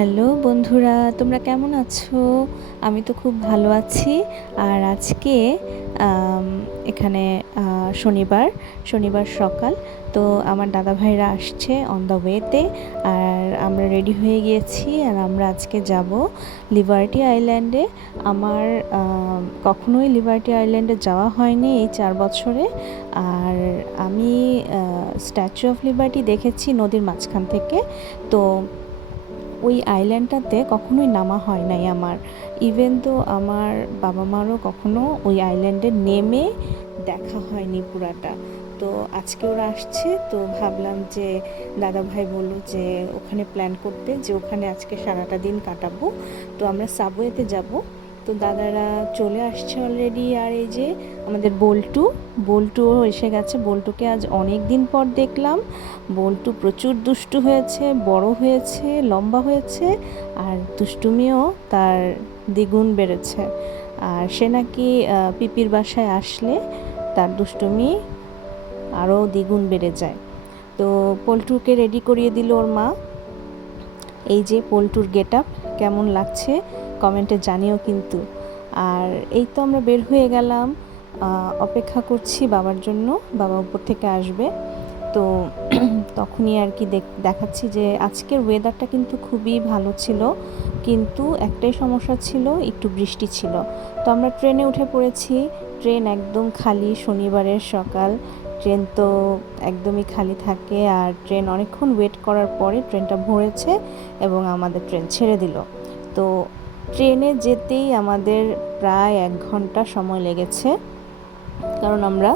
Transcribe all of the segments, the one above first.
Hello বন্ধুরা, তোমরা কেমন আছো? আমি তো খুব ভালো আছি। আর আজকে আম, এখানে শনিবার সকাল। তো আমার দাদাভাইরা আসছে অন দ্য ওয়েতে। আর আমরা রেডি হয়ে গিয়েছি, আর আমরা আজকে যাব লিবার্টি আইল্যান্ডে। আমার কখনোই লিবার্টি আইল্যান্ডে যাওয়া হয়নি এই 4 বছরে। আর আমি স্ট্যাচু অফ লিবার্টি দেখেছি নদীর মাঝখান থেকে। তো ওই আইল্যান্ডটাতে কখনোই নামা হয় নাই আমার। ইভেন তো আমার বাবা মারও কখনো ওই আইল্যান্ডে নেমে দেখা হয়নি পুরাটা। তো আজকে ওরা আসছে, তো ভাবলাম যে দাদা ভাই বললো যে ওখানে প্ল্যান করতে, যে ওখানে আজকে সারাটা দিন কাটাবো। তো আমরা সাবওয়েতে যাব। তো দাদারা চলে আসছে অলরেডি। আর এই যে আমাদের বল্টুও এসে গেছে। বল্টুকে আজ অনেক দিন পর দেখলাম। বল্টু প্রচুর দুষ্টু হয়েছে, বড় হয়েছে, লম্বা হয়েছে, আর দুষ্টুমিও তার দ্বিগুণ বেড়েছে। আর সে নাকি পিপির বাসায় আসলে তার দুষ্টুমি আরও দ্বিগুণ বেড়ে যায়। তো পল্টুকে রেডি করিয়ে দিল ওর মা। এই যে পল্টুর গেট আপ কেমন লাগছে কমেন্টে জানিও কিন্তু। আর এই তো আমরা বের হয়ে গেলাম, অপেক্ষা করছি বাবার জন্য। বাবা উপর থেকে আসবে। তো তখনই আর কি দেখাচ্ছি যে আজকের ওয়েদারটা কিন্তু খুবই ভালো ছিল, কিন্তু একটাই সমস্যা ছিল, একটু বৃষ্টি ছিল। তো আমরা ট্রেনে উঠে পড়েছি। ট্রেন একদম খালি, শনিবারের সকাল। ট্রেন তো একদমই খালি থাকে। আর ট্রেন অনেকক্ষণ ওয়েট করার পরে ট্রেনটা ভরেছে এবং আমাদের ট্রেন ছেড়ে দিল। তো ট্রেনে যেতেই আমাদের প্রায় 1 ঘন্টা সময় লেগেছে, কারণ আমরা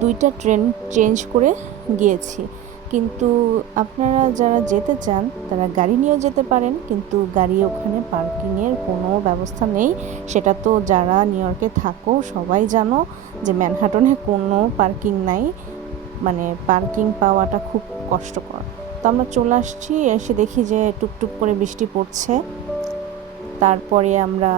2টা ট্রেন চেঞ্জ করে গিয়েছি। কিন্তু আপনারা যারা যেতে চান তারা গাড়ি নিয়েও যেতে পারেন, কিন্তু গাড়ি ওখানে পার্কিংয়ের কোনো ব্যবস্থা নেই। সেটা তো যারা নিউ ইয়র্কে থাকো সবাই জানো যে ম্যানহাটনে কোনো পার্কিং নাই, মানে পার্কিং পাওয়াটা খুব কষ্টকর। তো আমরা চলে আসছি, এসে দেখি যে টুকটুক করে বৃষ্টি পড়ছে। তারপরে আমরা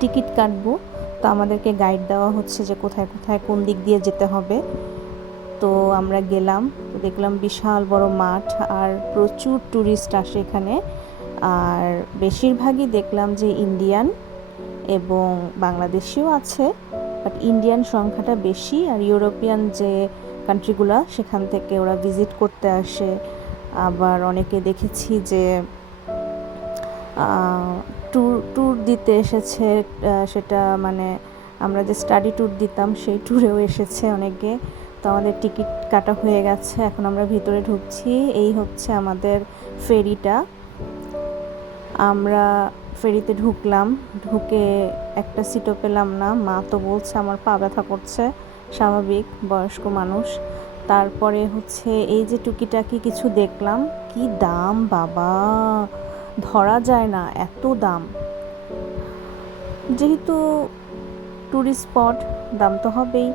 টিকিট কাটবো। তো আমাদেরকে গাইড দেওয়া হচ্ছে যে কোথায় কোথায় কোন দিক দিয়ে যেতে হবে। তো আমরা গেলাম, তো দেখলাম বিশাল বড় মাঠ, আর প্রচুর ট্যুরিস্ট আসে এখানে। আর বেশিরভাগই দেখলাম যে ইন্ডিয়ান এবং বাংলাদেশিও আছে, বাট ইন্ডিয়ান সংখ্যাটা বেশি। আর ইউরোপিয়ান যে কান্ট্রিগুলো সেখান থেকে ওরা ভিজিট করতে আসে। আবার অনেকে দেখেছি যে ট্যুর দিতে এসেছে, সেটা মানে আমরা যে স্টাডি ট্যুর দিতাম সেই ট্যুরেও এসেছে অনেকে। তো আমাদের টিকিট কাটা হয়ে গেছে, এখন আমরা ভিতরে ঢুকছি। এই হচ্ছে আমাদের ফেরিটা। আমরা ফেরিতে ঢুকলাম, ঢুকে একটা সিটও পেলাম না। মা তো বলছে আমার পা ব্যথা করছে, স্বাভাবিক বয়স্ক মানুষ। তারপরে হচ্ছে এই যে টুকিটাকি কিছু দেখলাম, কি দাম বাবা, ধরা যায় না এত দাম। যেহেতু ট্যুরিস্ট স্পট, দাম তো হবেই।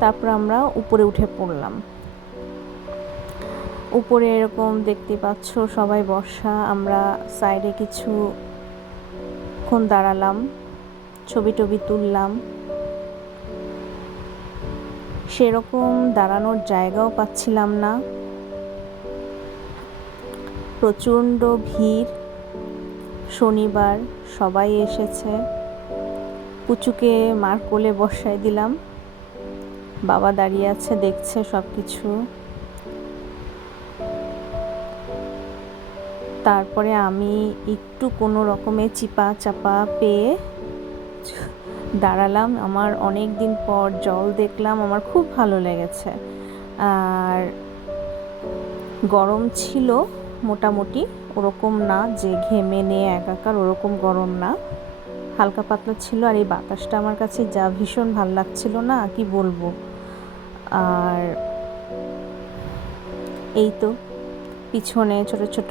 তারপর আমরা উপরে উঠে পড়লাম। উপরে এরকম দেখতে পাচ্ছ সবাই বসা। আমরা সাইডে কিছুক্ষণ দাঁড়ালাম, ছবি টবি তুললাম। সেরকম দাঁড়ানোর জায়গাও পাচ্ছিলাম না, প্রচণ্ড ভিড়। শনিবার, সবাই এসেছে। পুচুকে মার কোলে বসায় দিলাম, বাবা দাঁড়িয়ে আছে দেখছে সব কিছু। তারপরে আমি একটু কোনো রকমে চিপা চাপা পেয়ে দাঁড়ালাম। আমার অনেক দিন পর জল দেখলাম, আমার খুব ভালো লেগেছে। আর গরম ছিল মোটামুটি, ওরকম না যে ঘেমে নিয়ে একাকার, ওরকম গরম না, হালকা পাতলা ছিল। আর এই বাতাসটা আমার কাছে যা ভীষণ ভাল লাগছিল না, কি বলবো। আর এই তো পিছনে ছোট ছোট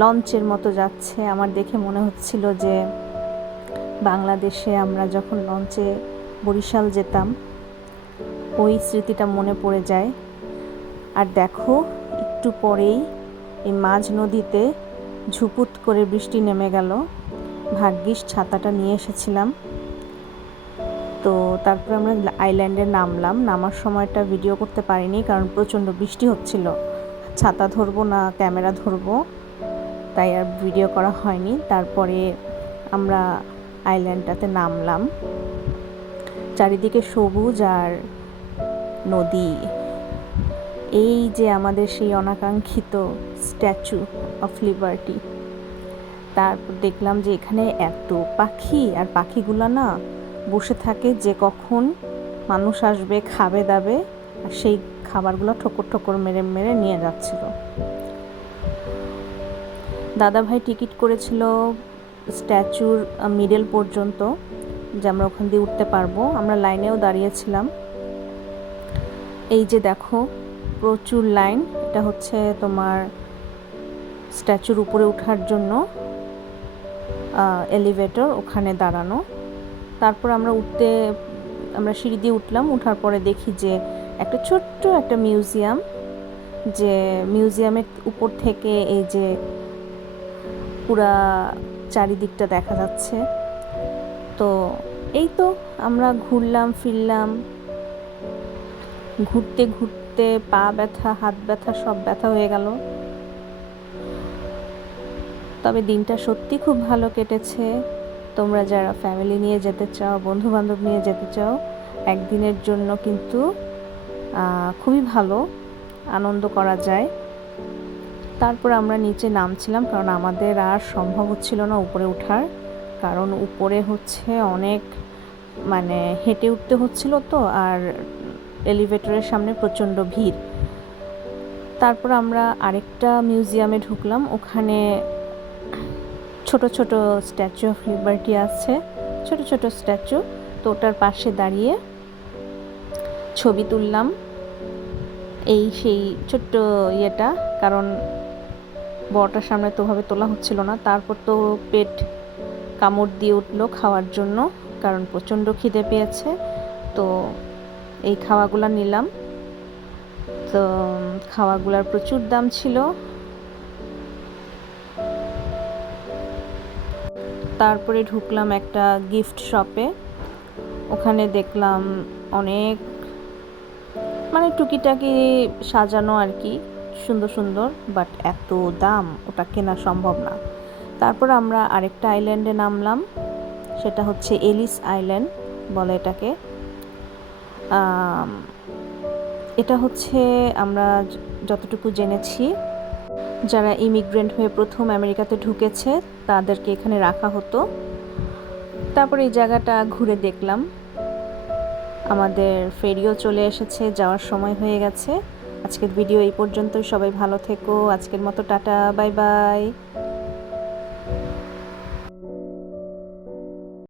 লঞ্চের মতো যাচ্ছে। আমার দেখে মনে হচ্ছিল যে বাংলাদেশে আমরা যখন লঞ্চে বরিশাল যেতাম, ওই স্মৃতিটা মনে পড়ে যায়। আর দেখো একটু পরেই এই মাঝ নদীতে ঝুপুত করে বৃষ্টি নেমে গেল। ভাগ্যিস ছাতাটা নিয়ে এসেছিলাম। তো তারপরে আমরা আইল্যান্ডে নামলাম। নামার সময়টা ভিডিও করতে পারিনি, কারণ প্রচণ্ড বৃষ্টি হচ্ছিল। ছাতা ধরবো না ক্যামেরা ধরবো, তাই আর ভিডিও করা হয়নি। তারপরে আমরা আইল্যান্ডটাতে নামলাম, চারিদিকে সবুজ আর নদী। এই যে আমাদের সেই অনাকাঙ্ক্ষিত স্ট্যাচু অফ লিবার্টি। তারপর দেখলাম যে এখানে এত পাখি, আর পাখিগুলো না বসে থাকে যে কখন মানুষ আসবে খাবে দাবে, আর সেই খাবারগুলো ঠোকর ঠোকর মেরে মেরে নিয়ে যাচ্ছিল। দাদা ভাই টিকিট করেছিল স্ট্যাচুর মিডল পর্যন্ত, যে আমরা ওখান দিয়ে উঠতে পারবো। আমরা লাইনেও দাঁড়িয়েছিলাম। এই যে দেখো প্রচুর লাইন, এটা হচ্ছে তোমার স্ট্যাচুর উপরে ওঠার জন্য এলিভেটর, ওখানে দাঁড়ানো। তারপর আমরা সিঁড়ি দিয়ে উঠলাম। উঠার পরে দেখি যে একটা ছোট্ট একটা মিউজিয়াম, যে মিউজিয়ামের উপর থেকে এই যে পুরা চারিদিকটা দেখা যাচ্ছে। তো এই তো আমরা ঘুরলাম ফিরলাম, ঘুরতে ঘুরতে পা ব্যথা হাত ব্যথা সব ব্যথা হয়ে গেল। তবে দিনটা সত্যি খুব ভালো কেটেছে। তোমরা যারা ফ্যামিলি নিয়ে যেতে চাও, বন্ধু বান্ধব নিয়ে যেতে চাও, একদিনের জন্য কিন্তু খুবই ভালো আনন্দ করা যায়। তারপর আমরা নিচে নামছিলাম, কারণ আমাদের আর সম্ভব হচ্ছিল না উপরে ওঠার, কারণ উপরে হচ্ছে অনেক মানে হেঁটে উঠতে হচ্ছিল তো, আর এলিভেটরের সামনে প্রচণ্ড ভিড়। তারপর আমরা আরেকটা মিউজিয়ামে ঢুকলাম। ওখানে ছোট ছোট স্ট্যাচু অফ লিবার্টি আছে, ছোট ছোট স্ট্যাচু। তো ওটার পাশে দাঁড়িয়ে ছবি তুললাম, এই সেই ছোট্ট ইয়েটা, কারণ বড়টার সামনে তো ওভাবে তোলা হচ্ছিল না। তারপর তো পেট কামড় দিয়ে উঠলো খাওয়ার জন্য, কারণ প্রচণ্ড খিদে পেয়েছে। তো এই খাওয়াগুলো নিলাম। তো খাওয়াগুলোর প্রচুর দাম ছিল। তারপরে ঢুকলাম একটা গিফট শপে। ওখানে দেখলাম অনেক মানে টুকিটাকি সাজানো আর কি, সুন্দর সুন্দর, বাট এত দাম, ওটা কেনা সম্ভব না। তারপর আমরা আরেকটা আইল্যান্ডে নামলাম, সেটা হচ্ছে এলিস আইল্যান্ড বলে এটাকে। এটা হচ্ছে আমরা যতটুকু জেনেছি, যারা ইমিগ্রেন্ট হয়ে প্রথম আমেরিকাতে ঢুকেছে তাদেরকে এখানে রাখা হতো। তারপরে এই জায়গাটা ঘুরে দেখলাম। আমাদের ফেরিও চলে এসেছে, যাওয়ার সময় হয়ে গেছে। আজকের ভিডিও এই পর্যন্তই। সবাই ভালো থেকো। আজকের মতো টাটা, বাই বাই।